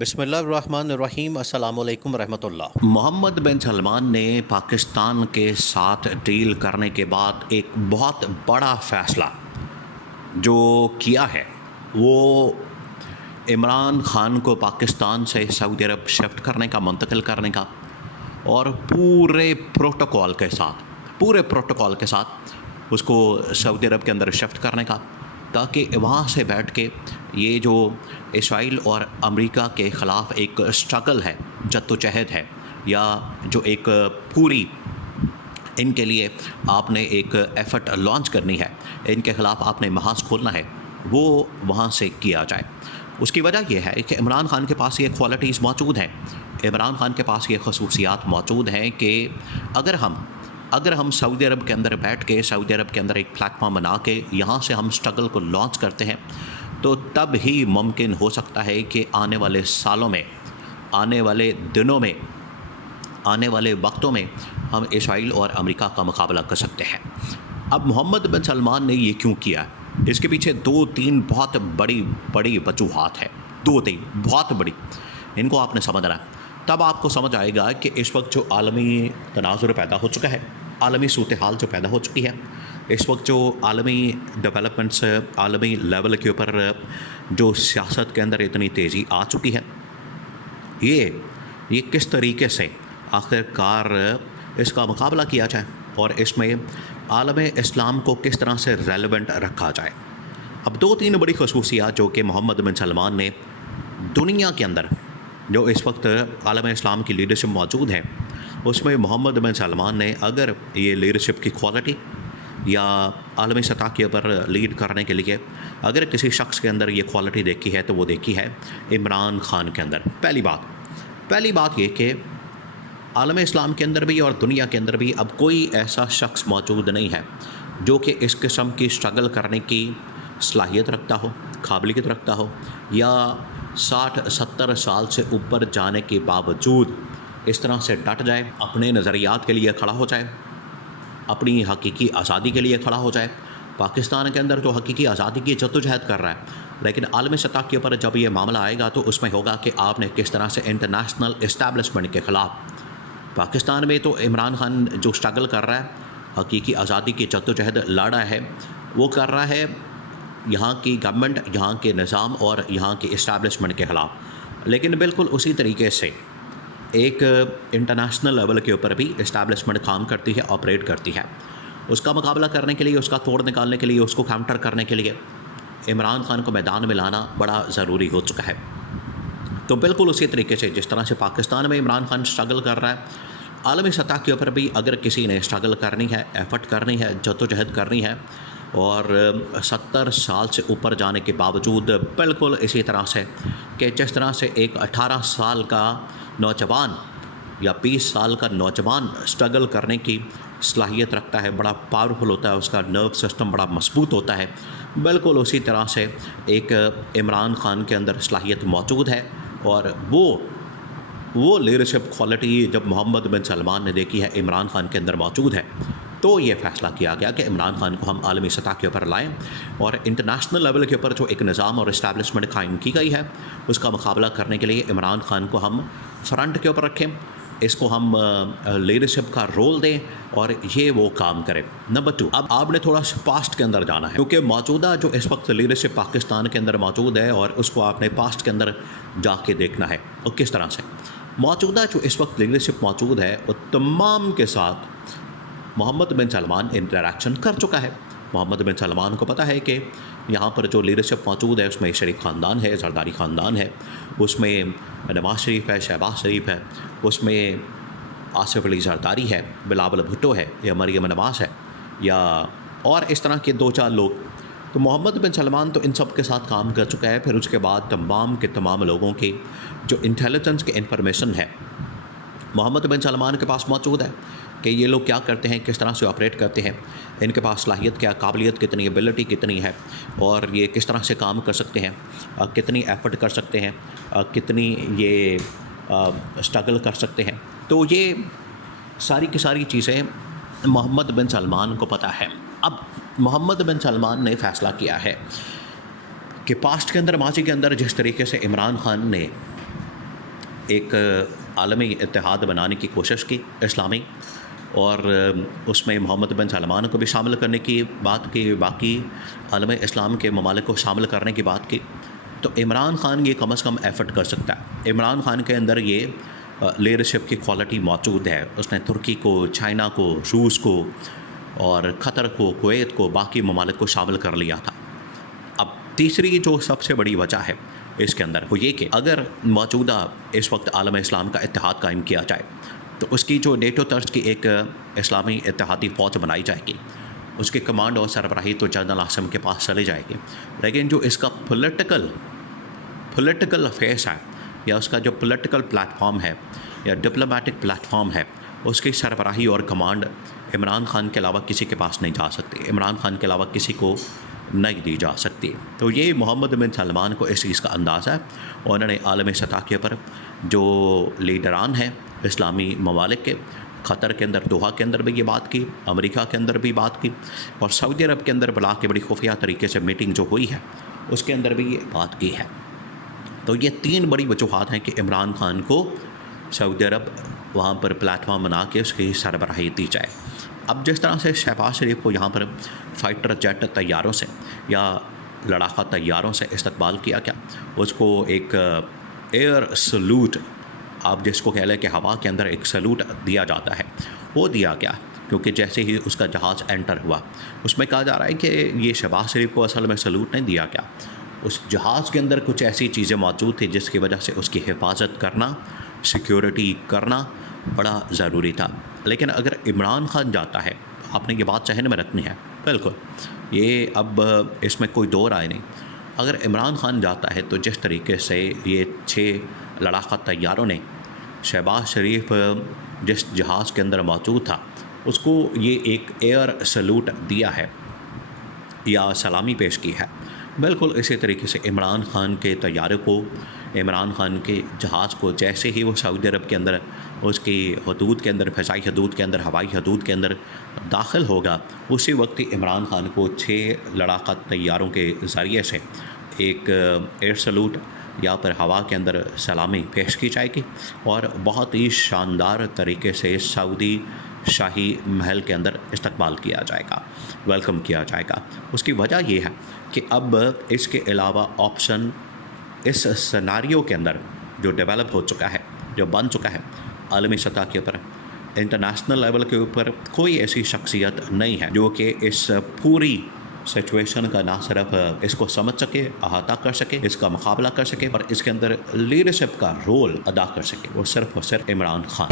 بسم اللہ الرحمن الرحیم۔ السلام علیکم ورحمۃ اللہ۔ محمد بن سلمان نے پاکستان کے ساتھ ڈیل کرنے کے بعد ایک بہت بڑا فیصلہ جو کیا ہے وہ عمران خان کو پاکستان سے سعودی عرب شفٹ کرنے کا، منتقل کرنے کا، اور پورے پروٹوکول کے ساتھ اس کو سعودی عرب کے اندر شفٹ کرنے کا، تاکہ وہاں سے بیٹھ کے یہ جو اسرائیل اور امریکہ کے خلاف ایک اسٹرگل ہے، جدوجہد ہے، یا جو ایک پوری ان کے لیے آپ نے ایک ایفرٹ لانچ کرنی ہے، ان کے خلاف آپ نے محاذ کھولنا ہے، وہ وہاں سے کیا جائے۔ اس کی وجہ یہ ہے کہ عمران خان کے پاس یہ کوالٹیز موجود ہیں، عمران خان کے پاس یہ خصوصیات موجود ہیں کہ اگر ہم سعودی عرب کے اندر بیٹھ کے، سعودی عرب کے اندر ایک پلیٹ فارم بنا کے یہاں سے ہم اسٹرگل کو لانچ کرتے ہیں، تو تب ہی ممکن ہو سکتا ہے کہ آنے والے سالوں میں، آنے والے دنوں میں، آنے والے وقتوں میں ہم اسرائیل اور امریکہ کا مقابلہ کر سکتے ہیں۔ اب محمد بن سلمان نے یہ کیوں کیا؟ اس کے پیچھے دو تین بہت بڑی وجوہات ہیں، بہت بڑی، ان کو آپ نے سمجھنا ہے۔ تب آپ کو سمجھ آئے گا کہ اس وقت جو عالمی تناظر پیدا ہو چکا ہے، عالمی صورتحال جو پیدا ہو چکی ہے، اس وقت جو عالمی ڈیولپمنٹس عالمی لیول کے اوپر جو سیاست کے اندر اتنی تیزی آ چکی ہے، یہ کس طریقے سے آخر کار اس کا مقابلہ کیا جائے اور اس میں عالم اسلام کو کس طرح سے ریلیونٹ رکھا جائے۔ اب دو تین بڑی خصوصیات جو کہ محمد بن سلمان نے دنیا کے اندر جو اس وقت عالم اسلام کی لیڈرشپ موجود ہے، اس میں محمد بن سلمان نے اگر یہ لیڈرشپ کی کوالٹی یا عالمی سطح کے اوپر لیڈ کرنے کے لیے اگر کسی شخص کے اندر یہ کوالٹی دیکھی ہے تو وہ دیکھی ہے عمران خان کے اندر۔ پہلی بات یہ کہ عالم اسلام کے اندر بھی اور دنیا کے اندر بھی اب کوئی ایسا شخص موجود نہیں ہے جو کہ اس قسم کی اسٹرگل کرنے کی صلاحیت رکھتا ہو، قابلیت رکھتا ہو، یا 60-70 سال سے اوپر جانے کے باوجود اس طرح سے ڈٹ جائے، اپنے نظریات کے لیے کھڑا ہو جائے، اپنی حقیقی آزادی کے لیے کھڑا ہو جائے۔ پاکستان کے اندر جو حقیقی آزادی کی جدوجہد کر رہا ہے، لیکن عالمی سطح کے اوپر جب یہ معاملہ آئے گا تو اس میں ہوگا کہ آپ نے کس طرح سے انٹرنیشنل اسٹیبلشمنٹ کے خلاف، پاکستان میں تو عمران خان جو اسٹرگل کر رہا ہے، حقیقی آزادی کی جدوجہد لڑ رہا ہے، وہ کر رہا ہے یہاں کی گورنمنٹ، یہاں کے نظام اور یہاں کے اسٹیبلشمنٹ کے خلاف، لیکن بالکل اسی طریقے سے ایک انٹرنیشنل لیول کے اوپر بھی اسٹیبلشمنٹ کام کرتی ہے، آپریٹ کرتی ہے۔ اس کا مقابلہ کرنے کے لیے، اس کا توڑ نکالنے کے لیے، اس کو کاؤنٹر کرنے کے لیے عمران خان کو میدان میں لانا بڑا ضروری ہو چکا ہے۔ تو بالکل اسی طریقے سے جس طرح سے پاکستان میں عمران خان اسٹرگل کر رہا ہے، عالمی سطح کے اوپر بھی اگر کسی نے اسٹرگل کرنی ہے، ایفرٹ کرنی ہے، جدوجہد کرنی ہے، اور 70 سال سے اوپر جانے کے باوجود بالکل اسی طرح سے کہ جس طرح سے ایک 18 سال کا نوجوان یا 20 سال کا نوجوان اسٹرگل کرنے کی صلاحیت رکھتا ہے، بڑا پاورفل ہوتا ہے، اس کا نرو سسٹم بڑا مضبوط ہوتا ہے، بالکل اسی طرح سے ایک عمران خان کے اندر صلاحیت موجود ہے، اور وہ لیڈرشپ کوالٹی جب محمد بن سلمان نے دیکھی ہے عمران خان کے اندر موجود ہے، تو یہ فیصلہ کیا گیا کہ عمران خان کو ہم عالمی سطح کے اوپر لائیں، اور انٹرنیشنل لیول کے اوپر جو ایک نظام اور اسٹیبلشمنٹ قائم کی گئی ہے، اس کا مقابلہ کرنے کے لیے عمران خان کو ہم فرنٹ کے اوپر رکھیں، اس کو ہم لیڈرشپ کا رول دیں اور یہ وہ کام کرے۔ نمبر 2، اب آپ نے تھوڑا سا پاسٹ کے اندر جانا ہے، کیونکہ موجودہ جو اس وقت لیڈرشپ پاکستان کے اندر موجود ہے، اور اس کو آپ نے پاسٹ کے اندر جا کے دیکھنا ہے، اور کس طرح سے موجودہ جو اس وقت لیڈرشپ موجود ہے وہ تمام کے ساتھ محمد بن سلمان انٹریکشن کر چکا ہے۔ محمد بن سلمان کو پتہ ہے کہ یہاں پر جو لیڈرشپ موجود ہے اس میں شریف خاندان ہے، زرداری خاندان ہے، اس میں نواز شریف ہے، شہباز شریف ہے، اس میں آصف علی زرداری ہے، بلاول بھٹو ہے، یا مریم نواز ہے، یا اور اس طرح کے 2-4 لوگ۔ تو محمد بن سلمان تو ان سب کے ساتھ کام کر چکا ہے۔ پھر اس کے بعد تمام کے تمام لوگوں کی جو انٹیلیجنس کی انفارمیشن ہے محمد بن سلمان کے پاس موجود ہے، کہ یہ لوگ کیا کرتے ہیں، کس طرح سے آپریٹ کرتے ہیں، ان کے پاس صلاحیت کیا، قابلیت کتنی، ایبلٹی کتنی ہے، اور یہ کس طرح سے کام کر سکتے ہیں، کتنی ایفرٹ کر سکتے ہیں، کتنی یہ اسٹرگل کر سکتے ہیں۔ تو یہ ساری کی ساری چیزیں محمد بن سلمان کو پتہ ہے۔ اب محمد بن سلمان نے فیصلہ کیا ہے کہ پاسٹ کے اندر، ماضی کے اندر جس طریقے سے عمران خان نے ایک عالمی اتحاد بنانے کی کوشش کی اسلامی، اور اس میں محمد بن سلمان کو بھی شامل کرنے کی بات کی، باقی عالم اسلام کے ممالک کو شامل کرنے کی بات کی. تو عمران خان یہ کم از کم ایفرٹ کر سکتا ہے. عمران خان کے اندر یہ لیڈرشپ کی کوالٹی موجود ہے. اس نے ترکی کو، چائنا کو، روس کو اور قطر کو، کویت کو، باقی ممالک کو شامل کر لیا تھا. اب تیسری جو سب سے بڑی وجہ ہے اس کے اندر وہ یہ کہ اگر موجودہ اس وقت عالم اسلام کا اتحاد قائم کیا جائے تو اس کی جو نیٹو طرز کی ایک اسلامی اتحادی فوج بنائی جائے گی، اس کے کمانڈ اور سربراہی تو جنرل عاصم کے پاس چلے جائے گی، لیکن جو اس کا پولیٹیکل فیس ہے یا اس کا جو پولیٹیکل پلیٹ فارم ہے یا ڈپلومیٹک پلیٹ فارم ہے، اس کی سربراہی اور کمانڈ عمران خان کے علاوہ کسی کے پاس نہیں جا سکتی، عمران خان کے علاوہ کسی کو نہیں دی جا سکتی. تو یہ محمد بن سلمان کو اس چیز کا اندازہ ہے، اور انہوں نے عالمی سطح کے پر جو لیڈران ہیں اسلامی ممالک کے، قطر کے اندر، دوحہ کے اندر بھی یہ بات کی، امریکہ کے اندر بھی بات کی، اور سعودی عرب کے اندر بلا کے بڑی خفیہ طریقے سے میٹنگ جو ہوئی ہے اس کے اندر بھی یہ بات کی ہے. تو یہ 3 بڑی وجوہات ہیں کہ عمران خان کو سعودی عرب وہاں پر پلیٹ فارم بنا کے اس کی سربراہی دی جائے. اب جس طرح سے شہباز شریف کو یہاں پر فائٹر جیٹ طیاروں سے یا لڑاکا طیاروں سے استقبال کیا گیا، اس کو ایک ایئر سلوٹ، آپ جس کو کہہ لیں کہ ہوا کے اندر ایک سلوٹ دیا جاتا ہے، وہ دیا گیا، کیونکہ جیسے ہی اس کا جہاز انٹر ہوا اس میں کہا جا رہا ہے کہ یہ شہباز شریف کو اصل میں سلوٹ نہیں دیا گیا. اس جہاز کے اندر کچھ ایسی چیزیں موجود تھیں جس کی وجہ سے اس کی حفاظت کرنا، سیکیورٹی کرنا بڑا ضروری تھا. لیکن اگر عمران خان جاتا ہے، آپ نے یہ بات ذہن میں رکھنی ہے، بالکل یہ اب اس میں کوئی دو رائے نہیں. اگر عمران خان جاتا ہے تو جس طریقے سے یہ 6 لڑاکا طیاروں نے شہباز شریف جس جہاز کے اندر موجود تھا اس کو یہ ایک ایئر سلوٹ دیا ہے یا سلامی پیش کی ہے، بالکل اسی طریقے سے عمران خان کے طیارے کو، عمران خان کے جہاز کو جیسے ہی وہ سعودی عرب کے اندر اس کی حدود کے اندر، فضائی حدود کے اندر، ہوائی حدود کے اندر داخل ہوگا، اسی وقت ہی عمران خان کو 6 لڑاکا طیاروں کے ذریعے سے ایک ایئر سلوٹ یا پر ہوا کے اندر سلامی پیش کی جائے گی، اور بہت ہی شاندار طریقے سے سعودی شاہی محل کے اندر استقبال کیا جائے گا، ویلکم کیا جائے گا. اس کی وجہ یہ ہے کہ اب اس کے علاوہ آپشن اس سیناریو کے اندر جو ڈیولپ ہو چکا ہے، جو بن چکا ہے عالمی سطح کے اوپر، انٹرنیشنل لیول کے اوپر کوئی ایسی شخصیت نہیں ہے جو کہ اس پوری سچویشن کا نہ صرف اس کو سمجھ سکے، احاطہ کر سکے، اس کا مقابلہ کر سکے اور اس کے اندر لیڈرشپ کا رول ادا کر سکے. وہ صرف عمران خان.